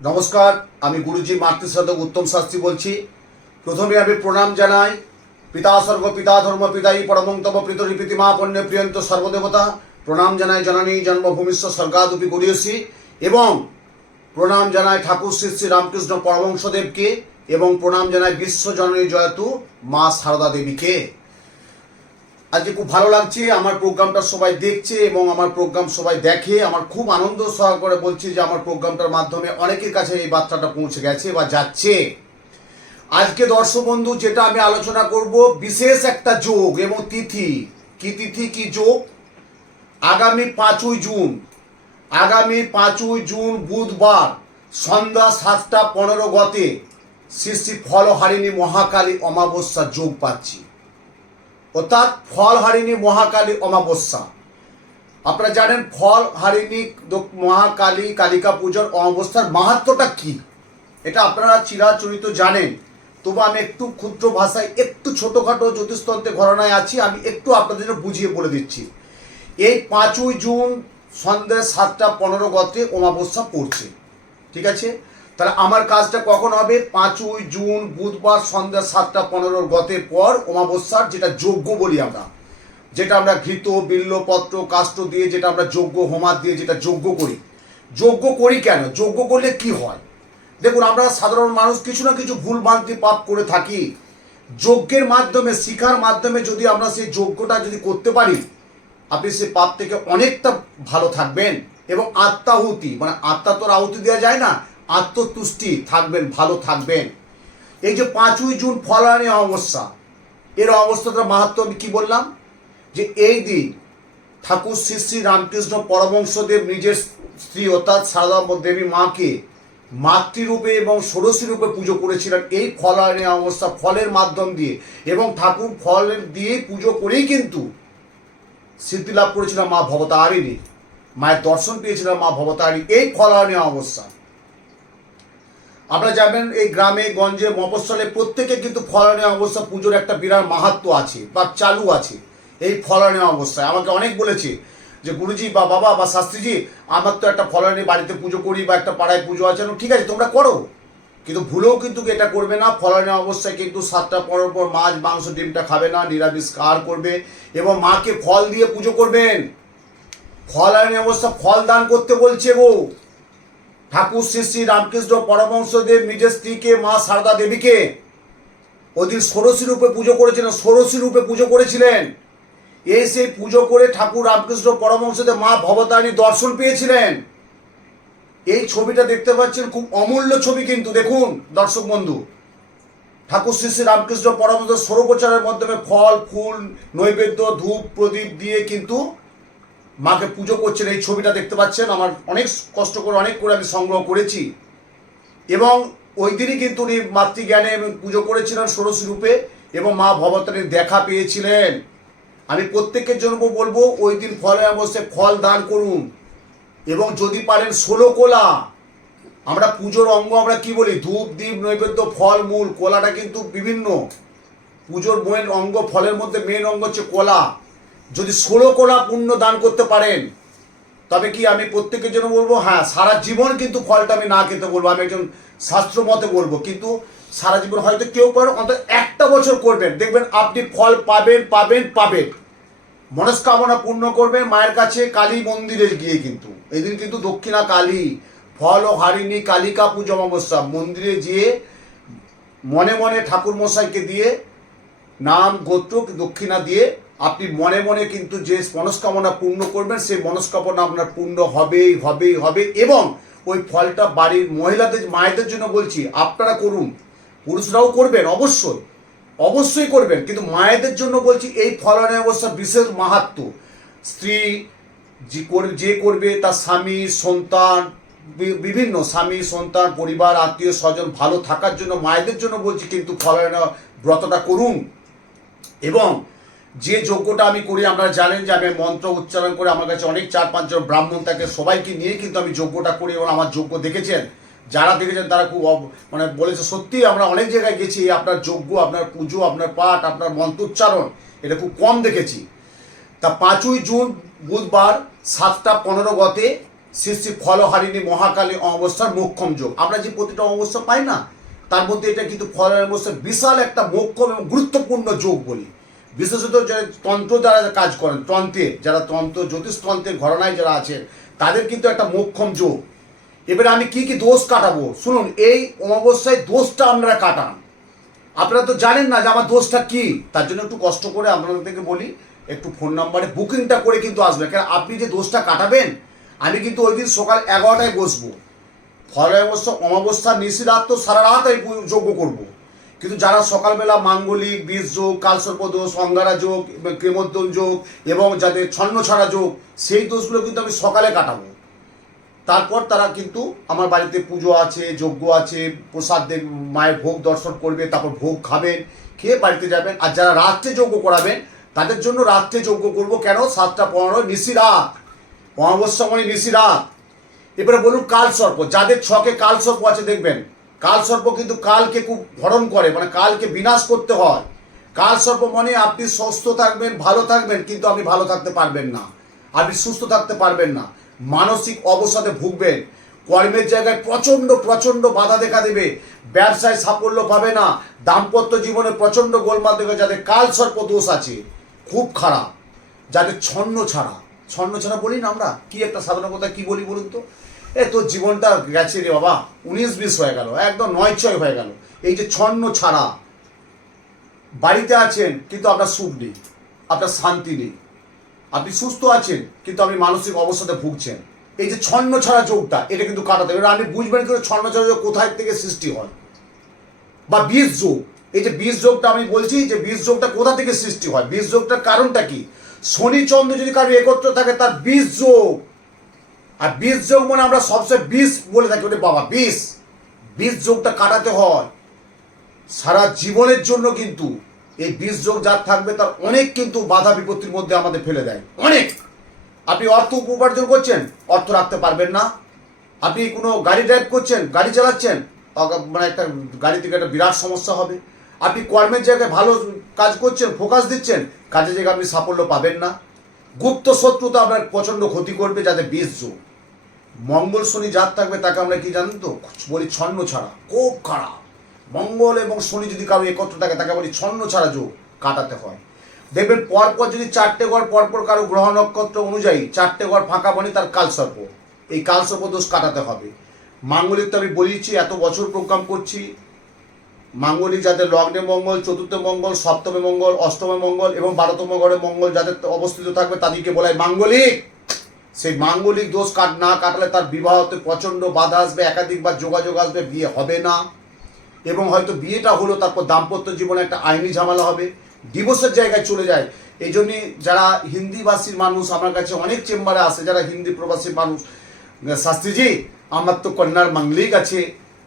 নমস্কার, আমি গুরুজি মাতৃসাধক উত্তম শাস্ত্রী বলছি। প্রথমে আমি প্রণাম জানাই পিতা স্বর্গ পিতা ধর্ম পিতাই পরমং তব পিতরি প্রীতিমা পণ্যে প্রিয়ন্ত সর্বদেবতা। প্রণাম জানাই জননী জন্মভূমিষ্ঠ স্বর্গাদপি গরিয়সী এবং প্রণাম জানাই ঠাকুর শ্রী শ্রী রামকৃষ্ণ পরমহংসদেবকে এবং প্রণাম জানাই বিশ্বজননী জয়তু মা সারদা দেবীকে। আজকে খুব ভালো লাগছে, আমার প্রোগ্রামটা সবাই দেখছে এবং আমার প্রোগ্রাম সবাই দেখে। আমার খুব আনন্দ সহকারে বলছি যে আমার প্রোগ্রামটার মাধ্যমে অনেকের কাছে এই বার্তাটা পৌঁছে গেছে বা যাচ্ছে। আজকে দর্শক বন্ধু যেটা আমি আলোচনা করব, বিশেষ একটা যোগ এবং তিথি। কি তিথি কি যোগ? আগামী 5ই জুন বুধবার সন্ধ্যা 7:15 গতে শ্রী শ্রী ফলহারিণী মহাকালী অমাবস্যা যোগ পাচ্ছি, অর্থাৎ ফলহারিণী মহাকালী অমাবস্যা। আপনারা জানেন ফলহারিণী মহাকালী কালিকা পুজোর অমাবস্যার মাহাত্ম্যটা কি, এটা আপনারা চিরাচরিত জানেন। তবু আমি একটু ক্ষুদ্র ভাষায় একটু ছোটোখাটো জ্যোতিষতন্ত্রে ঘরানায় আছি, আমি একটু আপনাদের বুঝিয়ে বলে দিচ্ছি। এই 5ই জুন সন্ধ্যা 7:15 গতে অমাবস্যা পড়ছে, ঠিক আছে? তাহলে আমার কাজটা কখন হবে? 5ই জুন বুধবার সন্ধ্যা 7:15 গতের পর অমাবস্যার যেটা যজ্ঞ বলি আমরা, যেটা আমরা ঘৃত বিল্লপত্র কাষ্ঠ দিয়ে যেটা আমরা যজ্ঞ হোমার দিয়ে যেটা যজ্ঞ করি। যজ্ঞ করি কেন? যজ্ঞ করলে কি হয় দেখুন, আমরা সাধারণ মানুষ কিছু না কিছু ভুল ভ্রান্তি পাপ করে থাকি। যজ্ঞের মাধ্যমে শিখার মাধ্যমে যদি আমরা সেই যজ্ঞটা যদি করতে পারি, আপনি সেই পাপ থেকে অনেকটা ভালো থাকবেন এবং আত্মাহুতি মানে আত্মা তো আহুতি দেওয়া যায় না, আত্মতুষ্টি থাকবেন, ভালো থাকবেন। এই যে 5ই জুন ফলহারিণী অমাবস্যা, এর অবস্থাটা মাহাত্ম্য আমি কি বললাম, যে এই দিন ঠাকুর শ্রী শ্রী রামকৃষ্ণ পরমহংসদেব নিজের স্ত্রী অর্থাৎ সারদা দেবী মাকে মাতৃরূপে এবং ষোড়শী রূপে পুজো করেছিলেন এই ফলহারিণী অমাবস্যা ফলের মাধ্যম দিয়ে, এবং ঠাকুর ফলের দিয়ে পুজো করেই কিন্তু সিদ্ধি লাভ করেছিলেন মা ভবতারিণী, মায়ের দর্শন পেয়েছিলেন মা ভবতারিণী এই ফলহারিণী অমাবস্যা। আপনারা জানেন এই গ্রামে গঞ্জে মফস্বলে প্রত্যেকে কিন্তু ফলহারিণী অমাবস্যা পুজোর একটা বিরাট মাহাত্ম্য আছে বা চালু আছে। এই ফলহারিণী অমাবস্যায় আমাকে অনেক বলেছে যে গুরুজি বা বাবা বা শাস্ত্রীজি, আমার তো একটা ফলহারিণী বাড়িতে পুজো করি বা একটা পাড়ায় পুজো আছে, ঠিক আছে তোমরা করো, কিন্তু ভুলেও কিন্তু এটা করবে না। ফলহারিণী অমাবস্যায় কিন্তু 7:15 পর মাছ মাংস ডিমটা খাবে না, নিরামিষ আহার করবে এবং মাকে ফল দিয়ে পুজো করবেন। ফলহারিণী অমাবস্যা ফল দান করতে বলছে গো ঠাকুর শ্রী শ্রী রামকৃষ্ণ পরমহংসদেব নিজের স্ত্রীকে মা সারদা দেবীকে ওদিন ষোড়শী রূপে পুজো করেছিলেন, ষোড়শী রূপে পুজো করেছিলেন। এই সেই পুজো করে ঠাকুর রামকৃষ্ণ পরমহংসদেব মা ভবতারিণী দর্শন পেয়েছিলেন। এই ছবিটা দেখতে পাচ্ছেন, খুব অমূল্য ছবি কিন্তু দেখুন দর্শক বন্ধু। ঠাকুর শ্রী শ্রী রামকৃষ্ণ পরমহংস ষোড়োপচারের মাধ্যমে ফল ফুল নৈবেদ্য ধূপ প্রদীপ দিয়ে কিন্তু মাকে পুজো করছেন। এই ছবিটা দেখতে পাচ্ছেন, আমার অনেক কষ্ট করে অনেক করে আমি সংগ্রহ করেছি এবং ওই দিনই কিন্তু উনি মাতৃজ্ঞানে পুজো করেছিলেন ষোড়শী রূপে এবং মা ভবতারিণীর দেখা পেয়েছিলেন। আমি প্রত্যেকের জন্য বলবো ওই দিন ফলের অবস্থায় ফল দান করুন এবং যদি পারেন 16 কোলা। আমরা পুজোর অঙ্গ আমরা কি বলি? ধূপ দীপ নৈবেদ্য ফল মূল। কোলাটা কিন্তু বিভিন্ন পুজোর মেন অঙ্গ, ফলের মধ্যে মেন অঙ্গ হচ্ছে কোলা। যদি 16 কোলা পুণ্য দান করতে পারেন তবে কি আমি প্রত্যেকের জন্য বলবো, হ্যাঁ সারা জীবন কিন্তু ফলটা আমি না খেতে বলবো, আমি একজন শাস্ত্র মতে বলবো, কিন্তু সারা জীবন হয়তো কেউ পারেন অন্তত একটা বছর করবেন, দেখবেন আপনি ফল পাবেন পাবেন পাবেন। মনস্কামনা পূর্ণ করবেন মায়ের কাছে কালী মন্দিরে গিয়ে। কিন্তু এদিন কিন্তু দক্ষিণা কালী ফলহারিণী কালিকা পুজো অমাবস্যা মন্দিরে গিয়ে মনে মনে ঠাকুর মশাইকে দিয়ে নাম গোত্র দক্ষিণা দিয়ে আপনি মনে মনে কিন্তু যে মনস্কামনা পূর্ণ করবেন সেই মনস্কামনা আপনার পূর্ণ হবেই হবেই হবে। এবং ওই ফলটা বাড়ির মহিলাদের মায়েদের জন্য বলছি আপনারা করুন, পুরুষরাও করবেন অবশ্যই অবশ্যই করবেন, কিন্তু মায়েদের জন্য বলছি এই ফলহারিণী অমাবস্যা বিশেষ মাহাত্ম্য। স্ত্রী যে করবে তার স্বামী সন্তান বিভিন্ন স্বামী সন্তান পরিবার আত্মীয় স্বজন ভালো থাকার জন্য মায়েদের জন্য বলছি কিন্তু ফলহারিণী ব্রতটা করুন। এবং যে যজ্ঞটা আমি করি আপনারা জানেন যে আমি মন্ত্র উচ্চারণ করে, আমার কাছে অনেক 4-5 জন ব্রাহ্মণ থাকে, সবাইকে নিয়ে কিন্তু আমি যজ্ঞটা করি এবং আমার যজ্ঞ দেখেছেন যারা দেখেছেন তারা খুব মানে বলেছে সত্যি আমরা অনেক জায়গায় গেছি, আপনার যজ্ঞ আপনার পুজো আপনার পাঠ আপনার মন্ত্র উচ্চারণ এটা খুব কম দেখেছি। তা 5ই জুন বুধবার 7:15 গতে শ্রী শ্রী ফলহারিণী মহাকালী অমাবস্যার মোক্ষম যোগ। আমরা যে প্রতিটা অমাবস্যা পাই না, তার মধ্যে এটা কিন্তু ফলহারিণী অমাবস্যার বিশাল একটা মোক্ষম এবং গুরুত্বপূর্ণ যোগ বলি। বিশেষত যারা তন্ত্র দ্বারা কাজ করেন, তন্ত্রে যারা তন্ত্র জ্যোতিষতন্ত্রের ঘরানায় যারা আছেন, তাদের কিন্তু একটা মোক্ষম যোগ। এবারে আমি কি কি দোষ কাটাবো শুনুন। এই অমাবস্যায় দোষটা আপনারা কাটান। আপনারা তো জানেন না যে আমার দোষটা কি, তার জন্য একটু কষ্ট করে আপনাদেরকে বলি, একটু ফোন নাম্বারে বুকিংটা করে কিন্তু আসবেন। কারণ আপনি যে দোষটা কাটাবেন, আমি কিন্তু ওই দিন সকাল 11টায় বসবো। অমাবস্যার নিশিরাত তো সারা রাত আমি যজ্ঞ করবো। কিন্তু যারা সকালবেলা মাঙ্গলিক, বীজ যোগ, কালসর্প দোষ, অঙ্গারা যোগ, ক্রেমোদ্যম যোগ এবং যাদের ছন্ন ছাড়া যোগ, সেই দোষগুলো কিন্তু আমি সকালে কাটাবো। তারপর তারা কিন্তু আমার বাড়িতে পুজো আছে, যজ্ঞ আছে, প্রসাদ মায়ের ভোগ দর্শন করবে, তারপর ভোগ খাবেন, খেয়ে বাড়িতে যাবেন। আর যারা রাত্রে যজ্ঞ করাবেন তাদের জন্য রাত্রে যজ্ঞ করব। কেন? 7টা 15 নিশিরাত, অমাবস্যা মানে নিশিরাত। এবারে বলুন কালসর্প, যাদের ছকে কালসর্প আছে দেখবেন, কালসর্প কিন্তু কালকে খুব হরণ করে, মানে কালকে বিনাশ করতে হয়। কালসর্প মানে আপনি সুস্থ থাকবেন, ভালো থাকবেন, কিন্তু আপনি ভালো থাকতে পারবেন না, আপনি সুস্থ থাকতে পারবেন না, মানসিক অবসাদে ভুগবেন, কর্মের জায়গায় প্রচণ্ড প্রচণ্ড বাধা দেখা দেবে, ব্যবসায় সাফল্য পাবে না, দাম্পত্য জীবনে প্রচণ্ড গোলমাল দেবে। যাদের কালসর্প দোষ আছে খুব খারাপ, যাদের ছন্ন ছাড়া বলি না আমরা, কি একটা সাধারণ কথা কি বলি বলুন তো, তোর জীবনটা গেছে রে বাবা, 19-20 হয়ে গেল, একদম 9-6 হয়ে গেল। এই যে ছন্ন ছাড়া, বাড়িতে আছেন কিন্তু আপনার সুখ নেই, আপনার শান্তি নেই, আপনি সুস্থ আছেন কিন্তু আপনি মানসিক অবস্থাতে ভুগছেন, এই যে ছন্ন ছাড়া যোগটা, এটা কিন্তু কাটাতে হবে। আপনি বুঝবেন কি ছন্ন ছাড়া যোগ কোথায় থেকে সৃষ্টি হয়, বা বীজ যোগ। এই যে বীজ যোগটা আমি বলছি, যে বীজ যোগটা কোথা থেকে সৃষ্টি হয়, বীজ যোগটার কারণটা কি? শনি চন্দ্র যদি কারো একত্র থাকে তার বীজ যোগ। আর বীজ যোগ মানে আমরা সবচেয়ে বিষ বলে থাকি, ওটা বাবা বীজ যোগটা কাটাতে হয় সারা জীবনের জন্য। কিন্তু এই বীজ যোগ যার থাকবে তার অনেক কিন্তু বাধা বিপত্তির মধ্যে আমাদের ফেলে দেয়, অনেক। আপনি অর্থ উপার্জন করছেন, অর্থ রাখতে পারবেন না। আপনি কোনো গাড়ি ড্রাইভ করছেন, গাড়ি চালাচ্ছেন, মানে একটা গাড়ি থেকে একটা বিরাট সমস্যা হবে। আপনি কর্মের জায়গায় ভালো কাজ করছেন, ফোকাস দিচ্ছেন, কাজের জায়গায় আপনি সাফল্য পাবেন না। গুপ্ত শত্রুতা আপনার প্রচণ্ড ক্ষতি করবে, যাদের বীজ যোগ। মঙ্গল শনি যার থাকবে তাকে আমরা কি জানেন তো বলি ছন্ন ছাড়া, খুব খারাপ। মঙ্গল এবং শনি যদি কারো একত্র থাকে তাকে বলি ছন্ন ছাড়া যোগ কাটাতে হয়। দেখবেন পরপর যদি 4টে ঘর পরপর কারো গ্রহ নক্ষত্র অনুযায়ী 4টে ঘর ফাঁকা বনে, তার কালসর্প, এই কালসর্প দোষ কাটাতে হবে। মাঙ্গলিক তো আমি বলেছি, এত বছর প্রোগ্রাম করছি। মাঙ্গলিক যাদের লগ্নে মঙ্গল, চতুর্থ মঙ্গল, সপ্তমে মঙ্গল, অষ্টমে মঙ্গল এবং 12তম ঘরে মঙ্গল যাদের অবস্থিত থাকবে তাদেরকে বলা হয় মাঙ্গলিক। সেই মাঙ্গলিক দোষ না কাটালে তার বিবাহতে প্রচণ্ড বাধা আসবে, একাধিকবার যোগাযোগ আসবে, বিয়ে হবে না, এবং হয়তো বিয়েটা হলো তারপর দাম্পত্য জীবনে একটা আইনি ঝামেলা হবে, ডিভোর্সের জায়গায় চলে যায়। এই জন্যে যারা হিন্দিভাষীর মানুষ আমার কাছে অনেক চেম্বারে আসে, যারা হিন্দি প্রবাসী মানুষ, শাস্ত্রীজি আমার তো কন্যার মাঙ্গলিক আছে,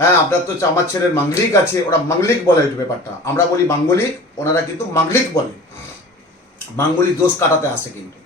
হ্যাঁ আপনার তো আমার ছেলের মাঙ্গলিক আছে, ওরা মাঙ্গলিক বলে এই ব্যাপারটা, আমরা বলি মাঙ্গলিক, ওনারা কিন্তু মাঙ্গলিক বলে। মাঙ্গলিক দোষ কাটাতে আসে কিন্তু।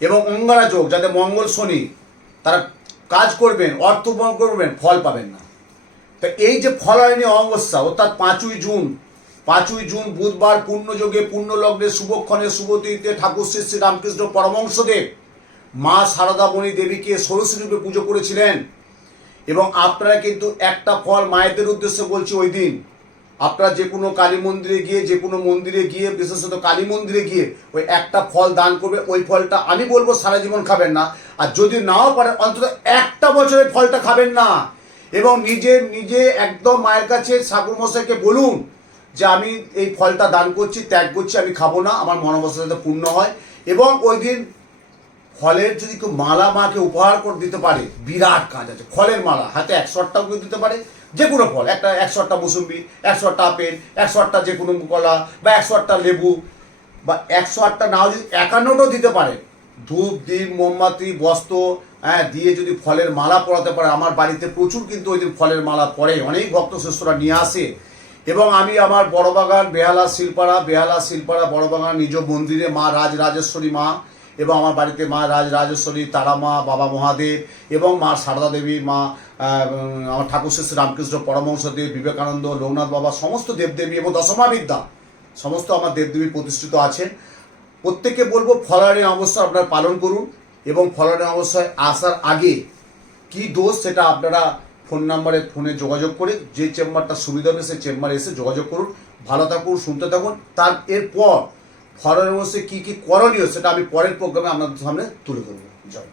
এবং অঙ্গারা যোগ, যাদের মঙ্গল শনি, তারা কাজ করবেন, অর্থ করবেন, ফল পাবেন না। তো এই যে ফলহারিণী অমাবস্যা অর্থাৎ 5ই জুন বুধবার পূর্ণযোগে পূর্ণ লগ্নে শুভক্ষণে শুভতিথিতে ঠাকুর শ্রী শ্রী রামকৃষ্ণ পরমহংসদেব মা সারদামণি দেবীকে ষোড়শী রূপে পুজো করেছিলেন। এবং আপনারা কিন্তু একটা ফল মায়েদের উদ্দেশ্যে বলছি, ওই দিন আপনারা যে কোনো কালী মন্দিরে গিয়ে, যে কোনো মন্দিরে গিয়ে, বিশেষত কালী মন্দিরে গিয়ে ওই একটা ফল দান করবে। ওই ফলটা আমি বলবো সারা জীবন খাবেন না, আর যদি নাও পারেন অন্তত একটা বছরের ফলটা খাবেন না। এবং নিজে একদম মায়ের কাছে ঠাকুর মশাইকে বলুন যে আমি এই ফলটা দান করছি, ত্যাগ করছি, আমি খাবো না, আমার মনোবাসনা যাতে পূর্ণ হয়। এবং ওই দিন ফলের যদি কেউ মালা মাকে উপহার করে দিতে পারে, বিরাট কাজ আছে। ফলের মালা হাতে 108টাও কেউ দিতে পারে, যে কোনো ফল, একটা 108টা মুসুম্বি, 108টা আপেল, 108টা যে কোনো কলা, বা 108টা লেবু, বা 108টা নাও যদি 51টাও দিতে পারে, ধূপ দ্বীপ মোমবাতি বস্ত্র দিয়ে যদি ফলের মালা পরাতে পারে। আমার বাড়িতে প্রচুর কিন্তু ওই দিন ফলের মালা পরে, অনেক ভক্ত শিষ্যরা নিয়ে আসে। এবং আমি আমার বড়বাগান বেহালা শিলপাড়া বড়বাগান নিজ মন্দিরে মা রাজরাজেশ্বরী মা, এবং আমার বাড়িতে মা রাজরাজেশ্বরী, তারা মা, বাবা মহাদেব এবং মা সারদা দেবী, মা আমার ঠাকুর শ্রী রামকৃষ্ণ পরমহংসদেব, বিবেকানন্দ, লোকনাথ বাবা, সমস্ত দেবদেবী এবং দশমা বিদ্যা সমস্ত আমার দেবদেবী প্রতিষ্ঠিত আছেন। প্রত্যেককে বলবো ফলহারিণী অমাবস্যা আপনারা পালন করুন। এবং ফলনের অবস্থায় আসার আগে কি দোষ সেটা আপনারা ফোনে যোগাযোগ করে যে চেম্বারটা সুবিধা হবে সেই চেম্বারে এসে যোগাযোগ করুন। ভালো থাকুন, শুনতে থাকুন। তার এরপর ফলনের অবস্থায় কী কী করণীয় সেটা আমি পরের প্রোগ্রামে আপনাদের সামনে তুলে ধরবো। জয়।